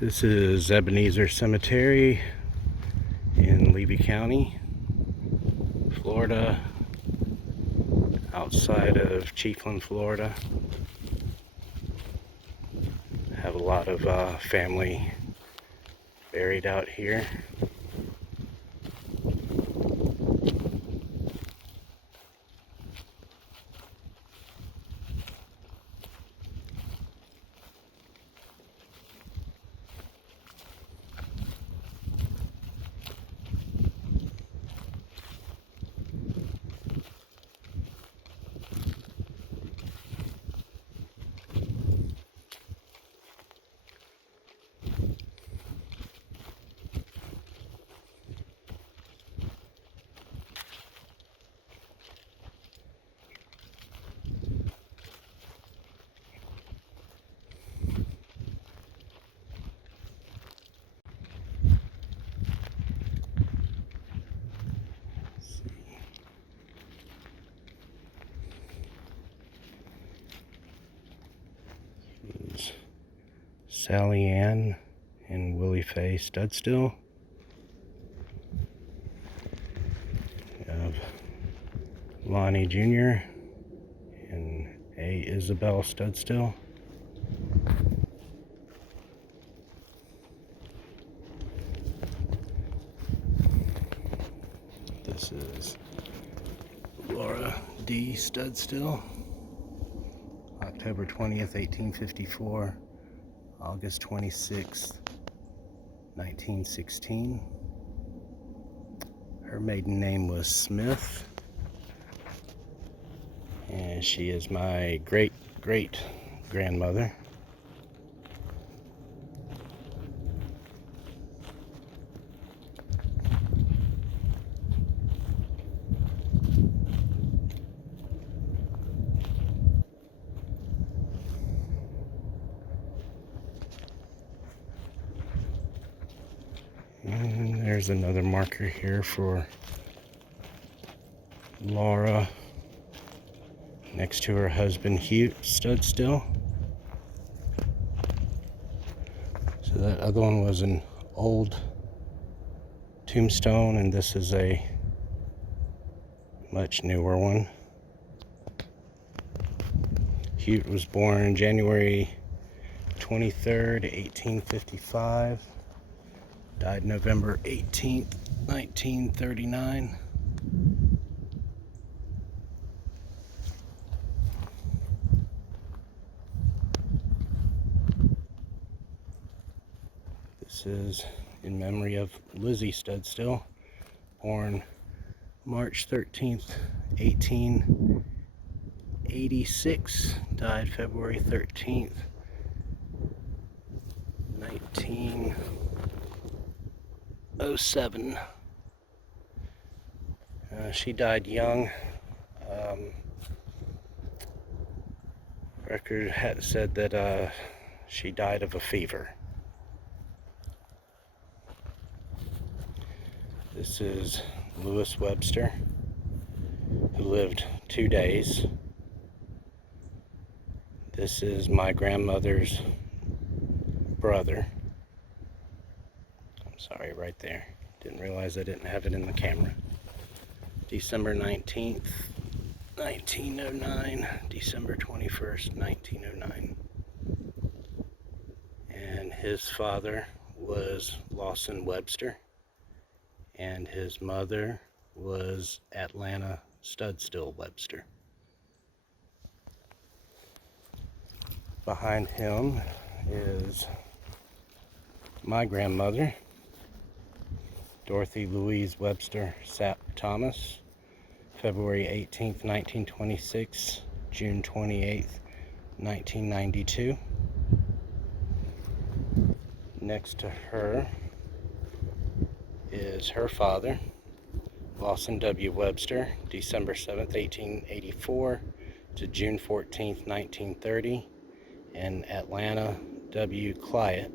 This is Ebenezer Cemetery in Levy County, Florida, outside of Chiefland, Florida. Have a lot of family buried out here. Sally Ann and Willie Faye Studstill. We have Lonnie Jr. and A. Isabel Studstill. This is Laura D. Studstill. October 20th, 1854. August 26th, 1916. Her maiden name was Smith, and she is my great-great-grandmother. And there's another marker here for Laura next to her husband Hugh Studstill. So that other one was an old tombstone, and this is a much newer one. Hugh was born January 23rd, 1855. Died November 18th, 1939. This is in memory of Lizzie Studstill, born March 13th, 1886. Died February 13th, 1907. She died young. Record had said that she died of a fever. This is Lewis Webster, who lived 2 days. This is my grandmother's brother. Sorry, right there. Didn't realize I didn't have it in the camera. December 19th, 1909. December 21st, 1909. And his father was Lawson Webster. And his mother was Atlanta Studstill Webster. Behind him is my grandmother, Dorothy Louise Webster Sapp Thomas, February 18th, 1926, June 28th, 1992. Next to her is her father, Lawson W. Webster, December 7th, 1884 to June 14th, 1930, and Atlanta W. Clyott,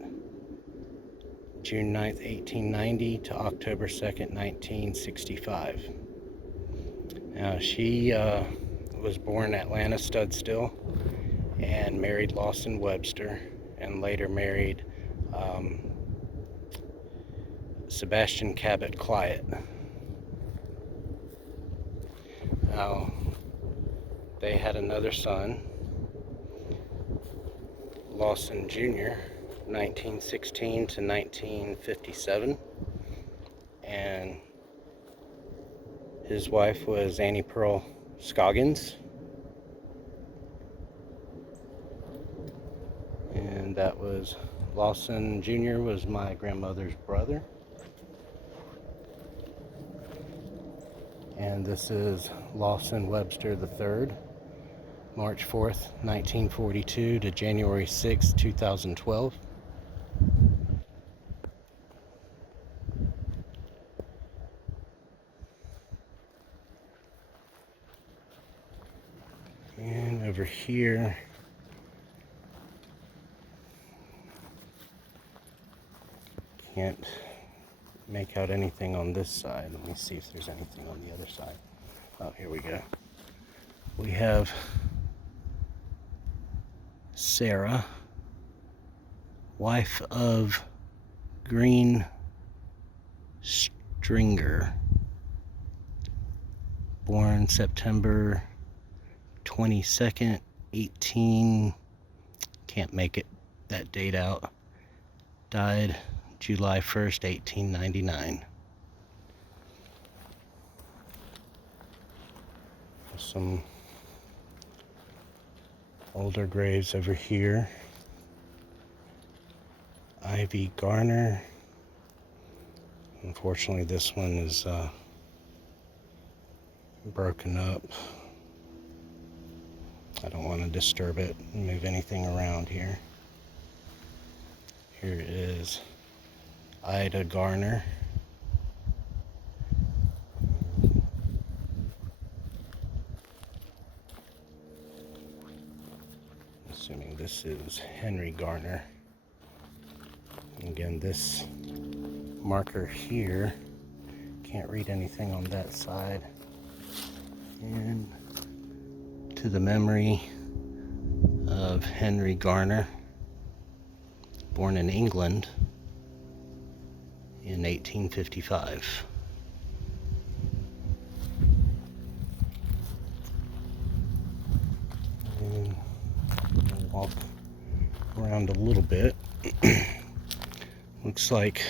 June 9th, 1890 to October 2nd, 1965. Now, she was born Atlanta Studstill and married Lawson Webster, and later married Sebastian Cabot Clyett. Now, they had another son, Lawson Jr., 1916 to 1957, and his wife was Annie Pearl Scoggins, and that was Lawson Jr. was my grandmother's brother. And this is Lawson Webster III, March 4th, 1942 to January 6th, 2012. And over here, can't make out anything on this side. Let me see if there's anything on the other side. Oh, here we go. We have Sarah, wife of Green Stringer, born September 22nd, can't make that date out, died July 1st, 1899. Some older graves over here. Ivy Garner. Unfortunately, this one is broken up. I don't want to disturb it and move anything around here. Here is Ida Garner. Assuming this is Henry Garner. Again, this marker here, can't read anything on that side. And to the memory of Henry Garner, born in England in 1855. And we'll walk around a little bit. Looks like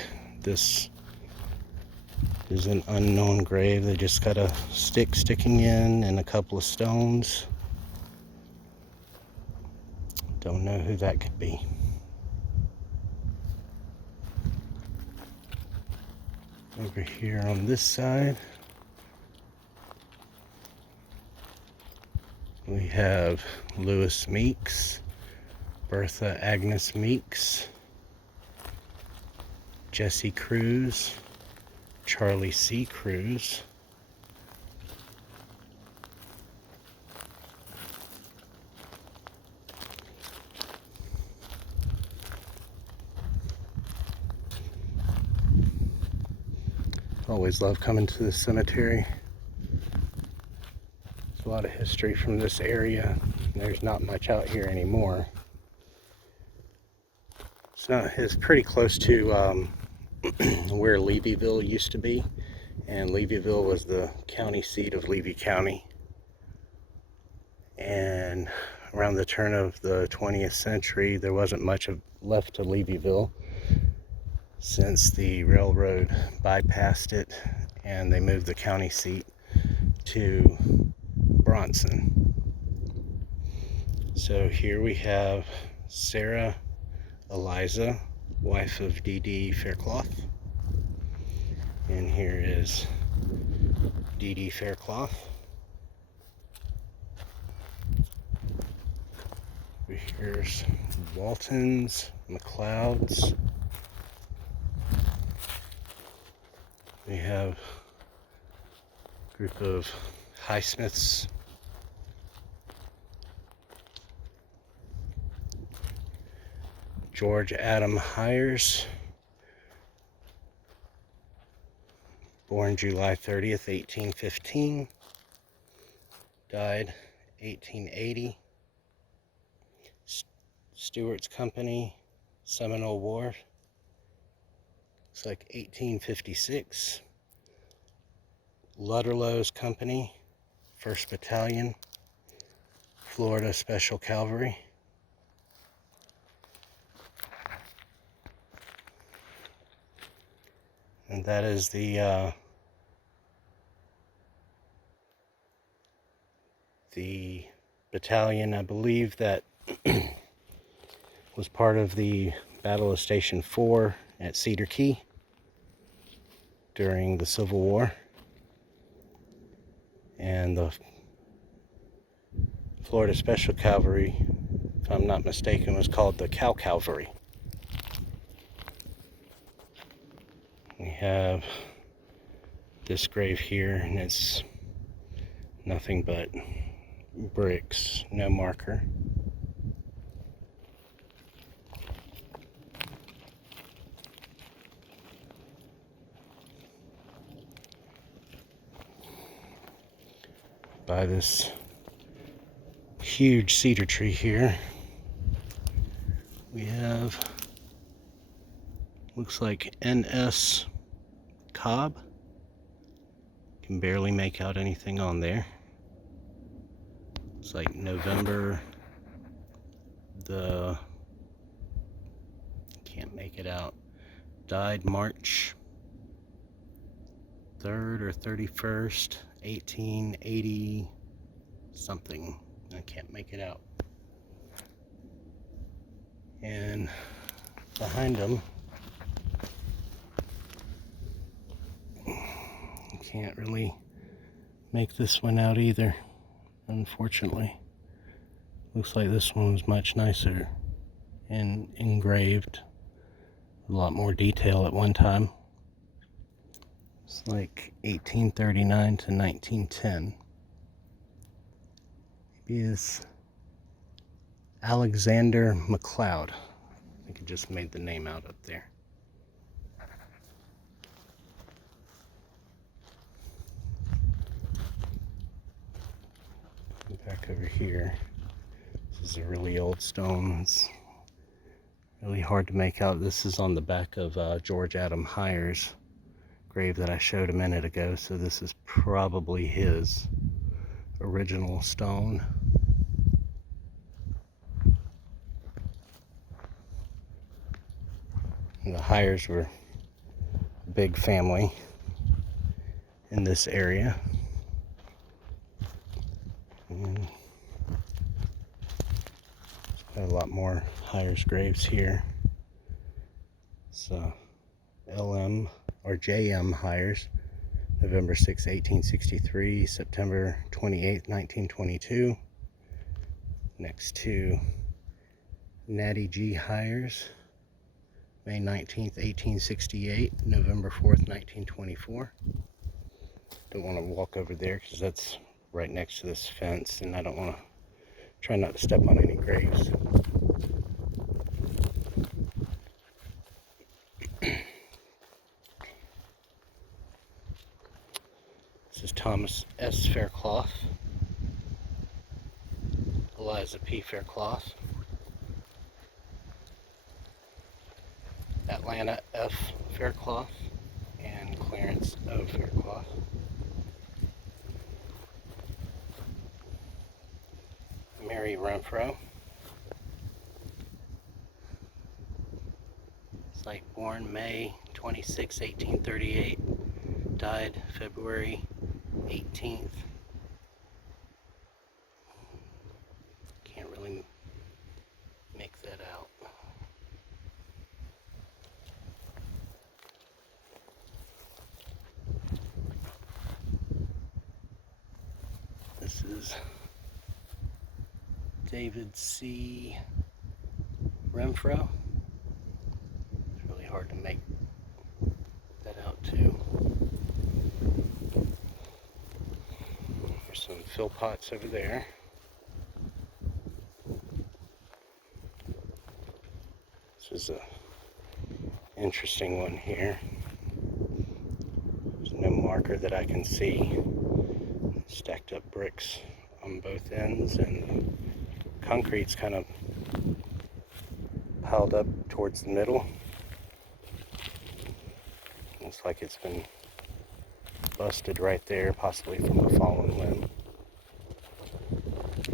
this is an unknown grave. They just got a stick sticking in and a couple of stones. Don't know who that could be. Over here on this side, we have Lewis Meeks, Bertha Agnes Meeks, Jesse Cruz, Charlie C. Cruz, always love coming to this cemetery. There's a lot of history from this area. There's not much out here anymore. It's pretty close to where Levyville used to be, and Levyville was the county seat of Levy County. And around the turn of the 20th century, there wasn't much left to Levyville, since the railroad bypassed it and they moved the county seat to Bronson. So here we have Sarah Eliza, wife of D.D. Faircloth, and here is D.D. Faircloth. Here's Waltons, McLeods. We have a group of Highsmiths. George Adam Hires, born July 30th, 1815, died 1880. Stewart's Company, Seminole Wharf, Looks like 1856. Lutterlow's Company, 1st Battalion, Florida Special Cavalry. And that is the battalion, I believe, that was part of the Battle of Station 4 at Cedar Key during the Civil War. And the Florida Special Cavalry, if I'm not mistaken, was called the Cow Cavalry. We have this grave here, and it's nothing but bricks, no marker. By this huge cedar tree here, we have, looks like NS Cobb. Can barely make out anything on there. It's like November can't make it out. Died March 3rd or 31st, 1880 something. I can't make it out. And behind them, can't really make this one out either, unfortunately. Looks like this one was much nicer and engraved, a lot more detail at one time. It's like 1839 to 1910. Maybe it's Alexander McLeod. I think it just made the name out up there. Back over here, this is a really old stone. It's really hard to make out. This is on the back of George Adam Heyer's grave that I showed a minute ago, so this is probably his original stone. And the Heyers were a big family in this area. And got a lot more Heyers graves here. So LM or JM Heyers, November 6, 1863, September 28, 1922. Next to Natty G. Heyers, May 19th, 1868, November 4th, 1924. Don't want to walk over there because that's right next to this fence, and I don't want to, try not to step on any graves. This is Thomas S. Faircloth, Eliza P. Faircloth, Atlanta F. Faircloth, and Clarence O. Faircloth. Mary Renfro. It's like born May 26, 1838, died February 18th. Can't really make that out. This is David C. Renfro. It's really hard to make that out too. There's some fill pots over there. This is a interesting one here. There's no marker that I can see. Stacked up bricks on both ends, and concrete's kind of piled up towards the middle. Looks like it's been busted right there, possibly from a fallen limb.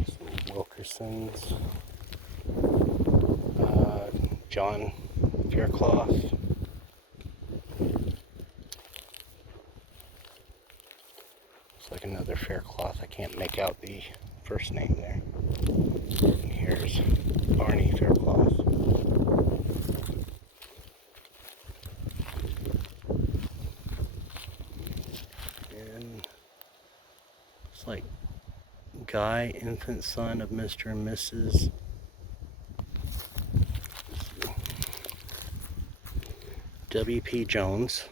Some Wilkersons. John Faircloth. Like another Faircloth. I can't make out the first name there. And here's Barney Faircloth. And it's like Guy, infant son of Mr. and Mrs. W.P. Jones,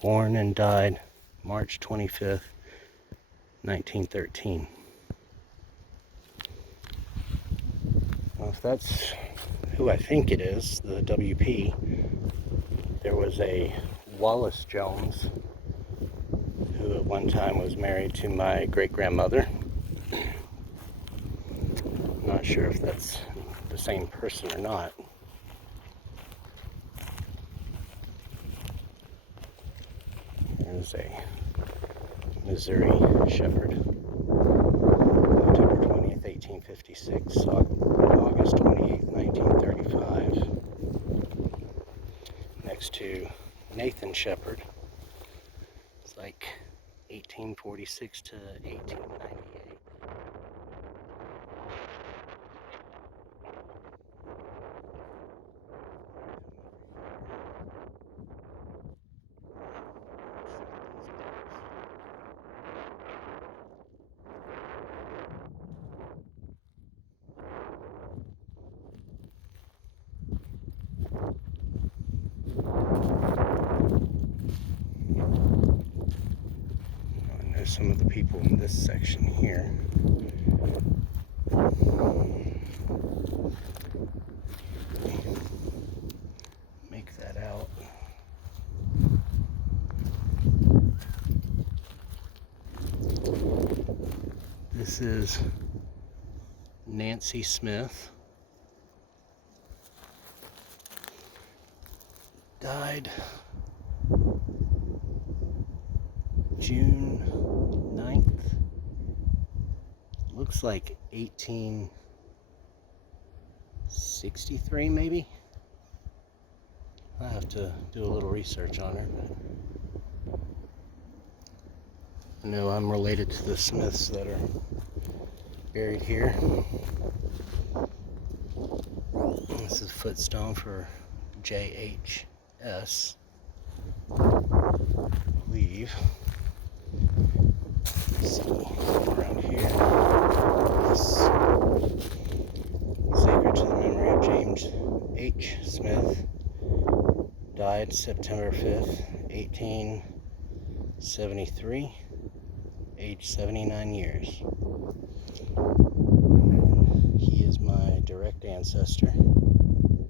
born and died March 25th, 1913. Well, if that's who I think it is, the WP, there was a Wallace Jones who at one time was married to my great-grandmother. I'm not sure if that's the same person or not. There's a Missouri Shepherd, October 20th, 1856, August 28th, 1935, next to Nathan Shepherd. It's like 1846 to 1898. Some of the people in this section here. Make that out. This is Nancy Smith. Died June 9th. Looks like 1863 maybe. I have to do a little research on her. But I know I'm related to the Smiths that are buried here. This is footstone for JHS, I believe. Let's see, around here. This sacred to the memory of James H. Smith, died September 5th, 1873, age 79 years. And he is my direct ancestor.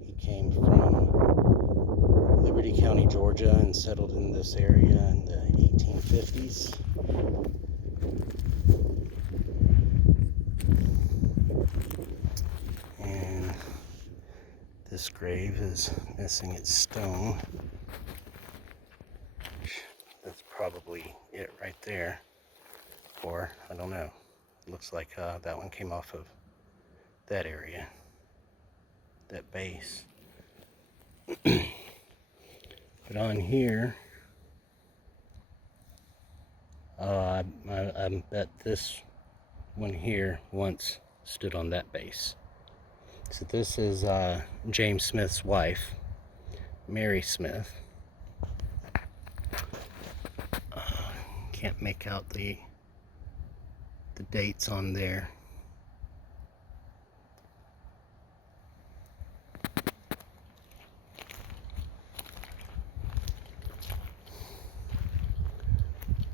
He came from Liberty County, Georgia, and settled in this area in the 1850s. And this grave is missing its stone. That's probably it right there. Or, I don't know. It looks like that one came off of that area. That base. But on here, I bet this one here once stood on that base. So this is James Smith's wife, Mary Smith. Can't make out the dates on there.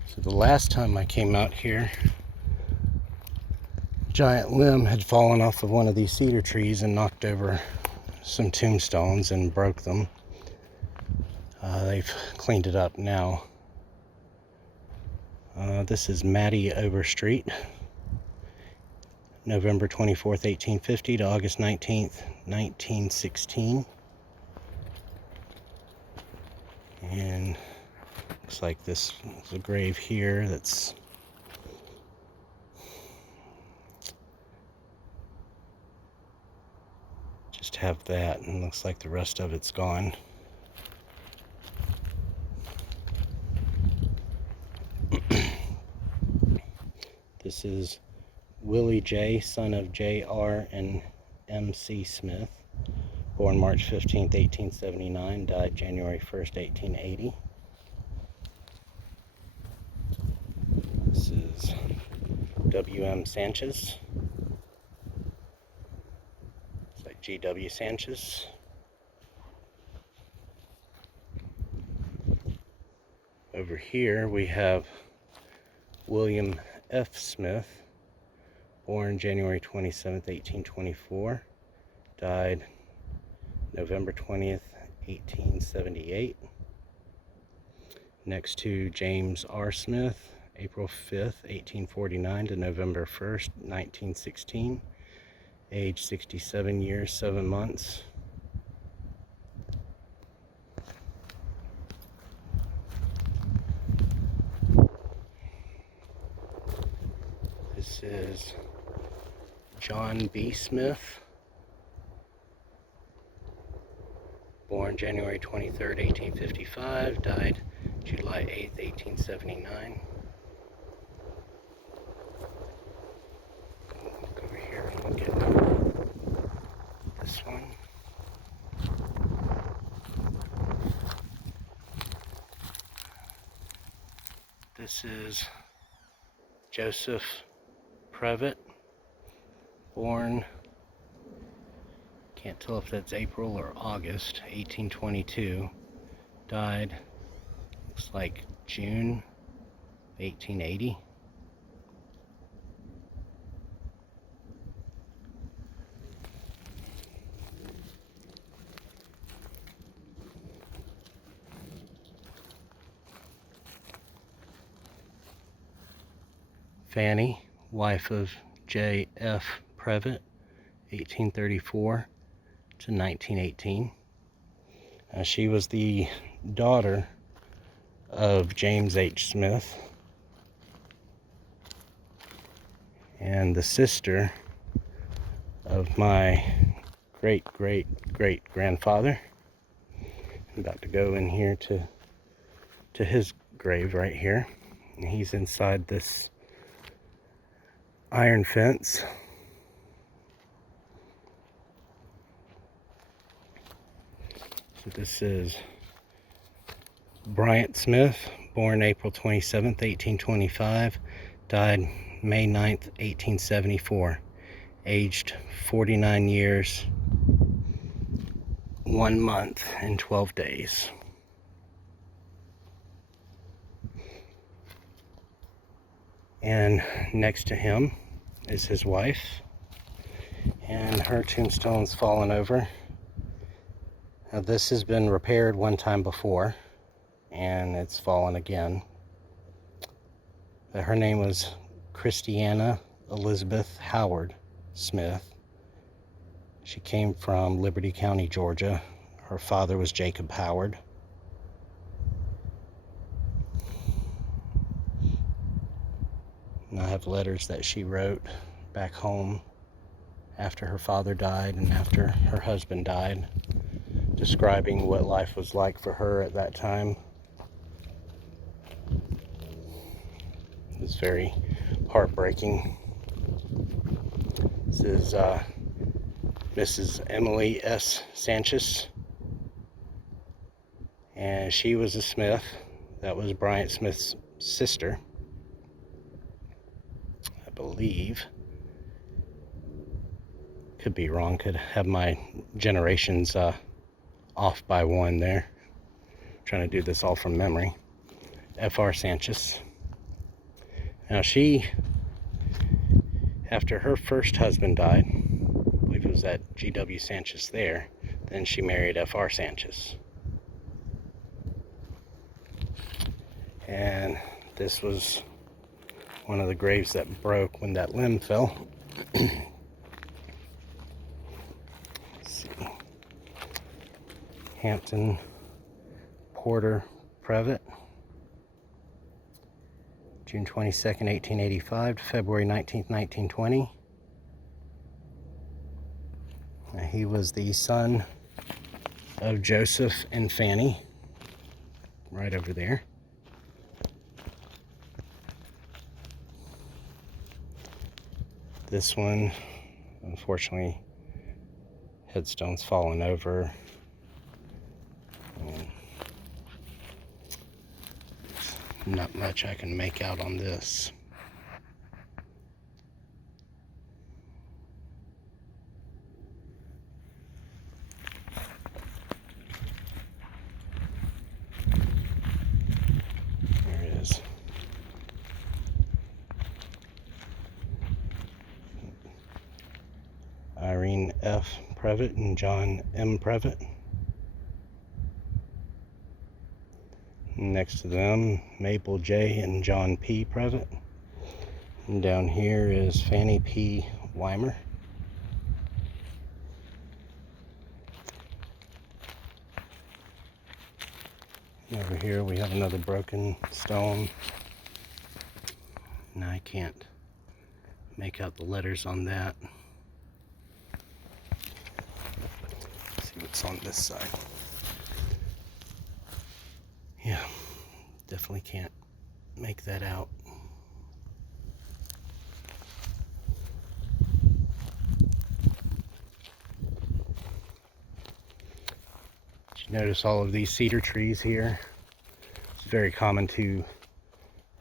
So the last time I came out here, a giant limb had fallen off of one of these cedar trees and knocked over some tombstones and broke them. They've cleaned it up now. This is Mattie Overstreet, November 24th, 1850 to August 19th, 1916. And looks like this is a grave here that's just have that, and looks like the rest of it's gone. This is Willie J., son of J.R. and M.C. Smith, born March 15th, 1879, died January 1st, 1880. This is W.M. Sanchez. It's like G.W. Sanchez. Over here we have William F. Smith, born January 27th, 1824, died November 20th, 1878. Next to James R. Smith, April 5th, 1849 to November 1st, 1916, age 67 years, 7 months. This is John B. Smith, born January 23rd, 1855, died July 8th, 1879. Look over here and look at this one. This is Joseph Previtt, born, can't tell if that's April or August, 1822, died, looks like June 1880. Fanny, wife of J.F. Previtt, 1834 to 1918. She was the daughter of James H. Smith and the sister of my great-great-great-grandfather. I'm about to go in here to his grave right here. And he's inside this iron fence. So this is Bryant Smith, born April 27th, 1825, died May 9th, 1874, aged 49 years, 1 month, and 12 days. And next to him is his wife, and her tombstone's fallen over. Now, this has been repaired one time before, and it's fallen again. But her name was Christiana Elizabeth Howard Smith. She came from Liberty County, Georgia. Her father was Jacob Howard. And I have letters that she wrote back home after her father died and after her husband died, describing what life was like for her at that time. It was very heartbreaking. This is Mrs. Emily S. Sanchez, and she was a Smith. That was Bryant Smith's sister, I believe. Could be wrong, could have my generations off by one there. I'm trying to do this all from memory. F.R. Sanchez. Now she, after her first husband died, I believe it was that G.W. Sanchez there, then she married F.R. Sanchez. And this was one of the graves that broke when that limb fell. Let's see. Hampton Porter Previtt, June 22nd, 1885 to February 19th, 1920. He was the son of Joseph and Fanny, right over there. This one, unfortunately, headstone's fallen over. And not much I can make out on this. There it is. Irene F. Previtt and John M. Previtt. Next to them, Maple J. and John P. Previtt. And down here is Fanny P. Weimer. And over here we have another broken stone. Now I can't make out the letters on that. Let's see what's on this side. Yeah, definitely can't make that out. Did you notice all of these cedar trees here? It's very common to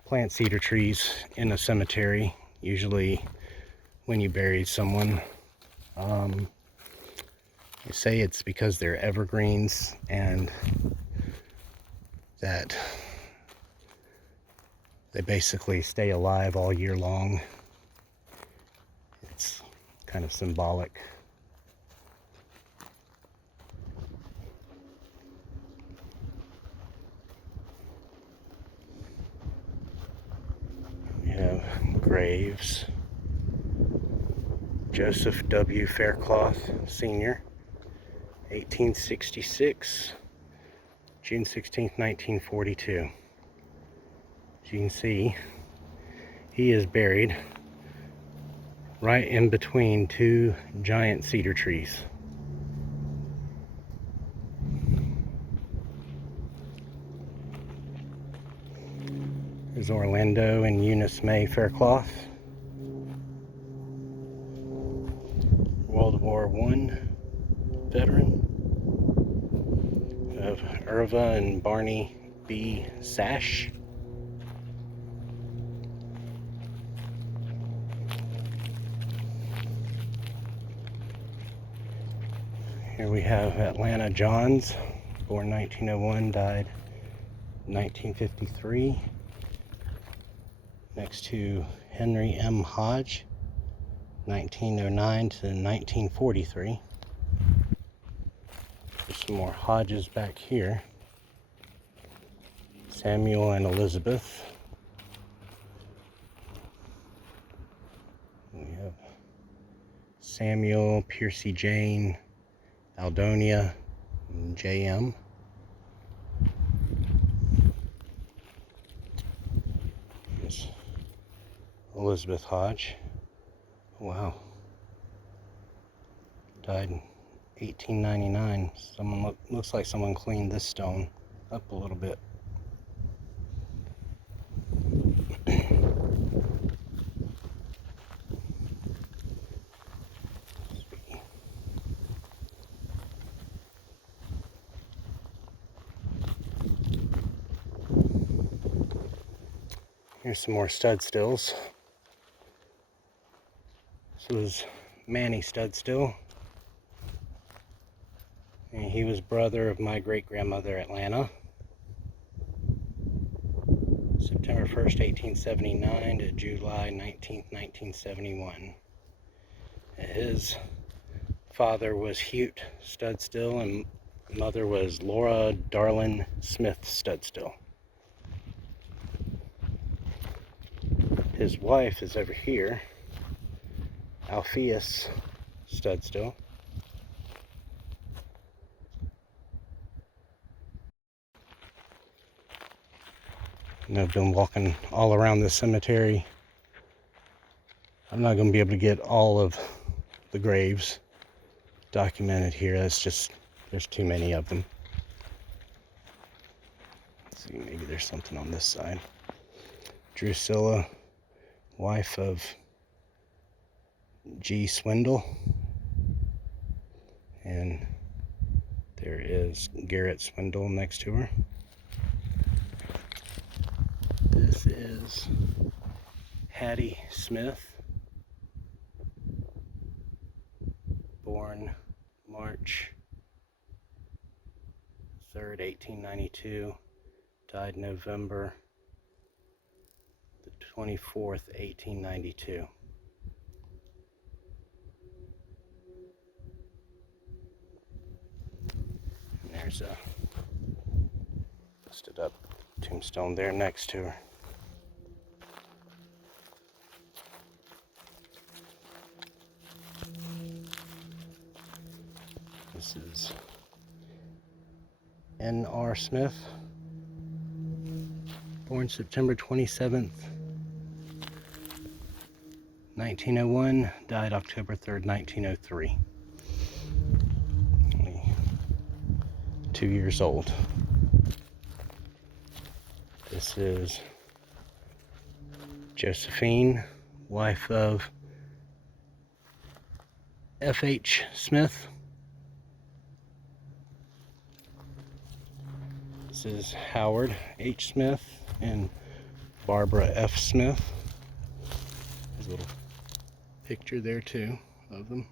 plant cedar trees in a cemetery, usually when you bury someone. They say it's because they're evergreens and that they basically stay alive all year long. It's kind of symbolic. We have graves. Joseph W. Faircloth, Sr., 1866, June 16th, 1942. As you can see, he is buried right in between two giant cedar trees. There's Orlando and Eunice May Faircloth. World War I veteran. We have Irva and Barney B. Sash. Here we have Atlanta Johns, born 1901, died 1953. Next to Henry M. Hodge, 1909 to 1943. There's some more Hodges back here. Samuel and Elizabeth. We have Samuel, Piercy Jane, Aldonia, and J.M. Here's Elizabeth Hodge. Wow. Died in 1899. Looks like someone cleaned this stone up a little bit. Here's some more Studstills. This was Manny Studstill. And he was brother of my great-grandmother, Atlanta. September 1st, 1879 to July 19th, 1971. His father was Hute Studstill and mother was Laura Darlin Smith Studstill. His wife is over here, Alpheus Studstill. And I've been walking all around the cemetery. I'm not going to be able to get all of the graves documented here. That's just, there's too many of them. Let's see, maybe there's something on this side. Drusilla, wife of G. Swindle. And there is Garrett Swindle next to her. This is Hattie Smith, born March 3rd, 1892, died November the 24th, 1892. And there's a busted up tombstone there next to her. This is N.R. Smith, born September 27th, 1901, died October 3rd, 1903. Only 2 years old. This is Josephine, wife of F.H. Smith. This is Howard H. Smith and Barbara F. Smith. There's a little picture there too of them.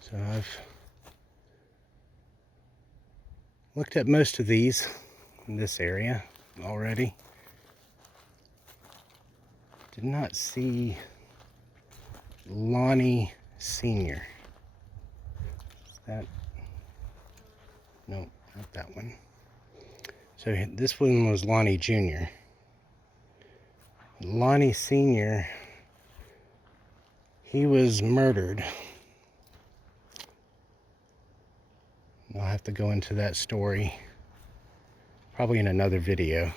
So I've looked at most of these in this area already. Did not see Lonnie Sr. Is that? No, not that one. So this one was Lonnie Jr. Lonnie Sr., he was murdered. I'll have to go into that story probably in another video.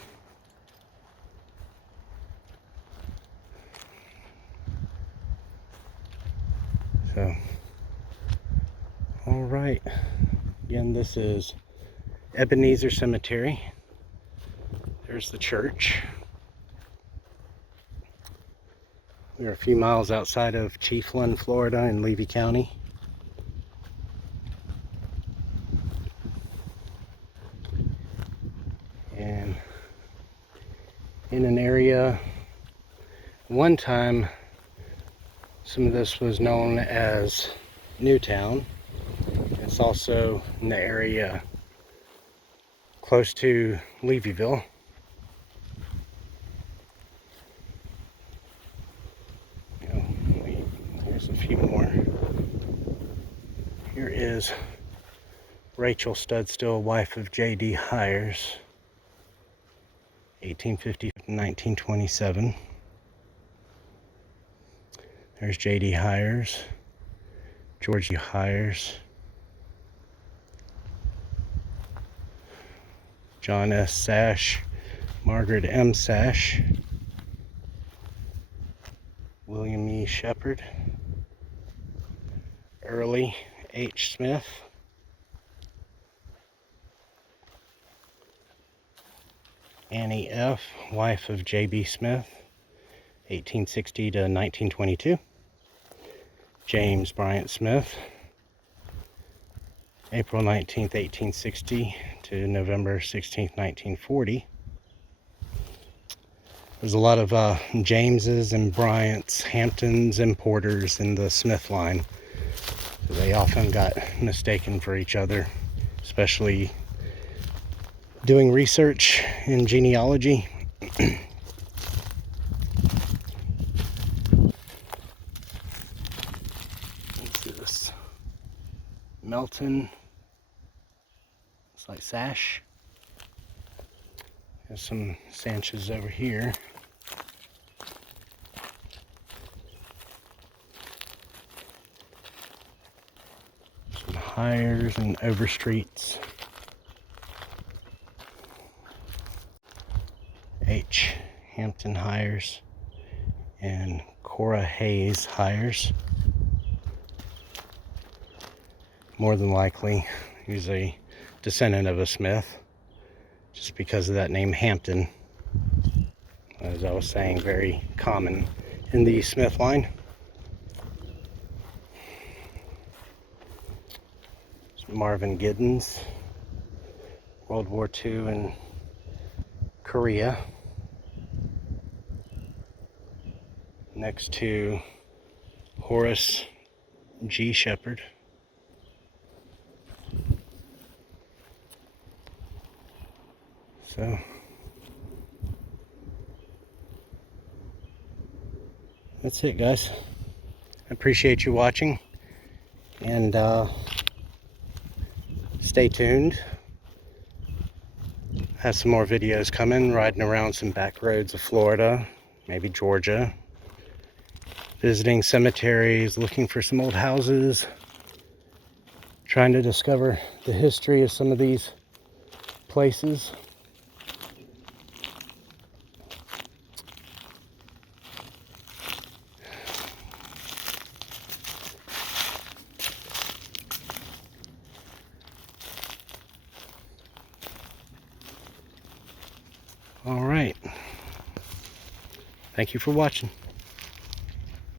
So, all right. Again, this is Ebenezer Cemetery. There's the church. We're a few miles outside of Chiefland, Florida in Levy County. And in an area, one time, some of this was known as Newtown. It's also in the area close to Levyville. Here's a few more. Here is Rachel Studstill, wife of J.D. Hires, 1850 to 1927. There's J.D. Hires, George Hires, John S. Sash, Margaret M. Sash, William E. Shepard, Early H. Smith, Annie F., wife of J.B. Smith, 1860 to 1922. James Bryant Smith, April 19th, 1860 to November 16th, 1940. There's a lot of Jameses and Bryants, Hamptons and Porters in the Smith line. They often got mistaken for each other, especially doing research in genealogy. What's this? Melton. Looks like Sash. There's some Sanchez over here. Hires and Overstreets. H. Hampton Hires and Cora Hayes Hires. More than likely, he's a descendant of a Smith, just because of that name Hampton. As I was saying, very common in the Smith line. Marvin Giddens, World War II in Korea. Next to Horace G. Shepard. So that's it, guys. I appreciate you watching, and stay tuned. Have some more videos coming, riding around some back roads of Florida, maybe Georgia, visiting cemeteries, looking for some old houses, trying to discover the history of some of these places. All right. Thank you for watching.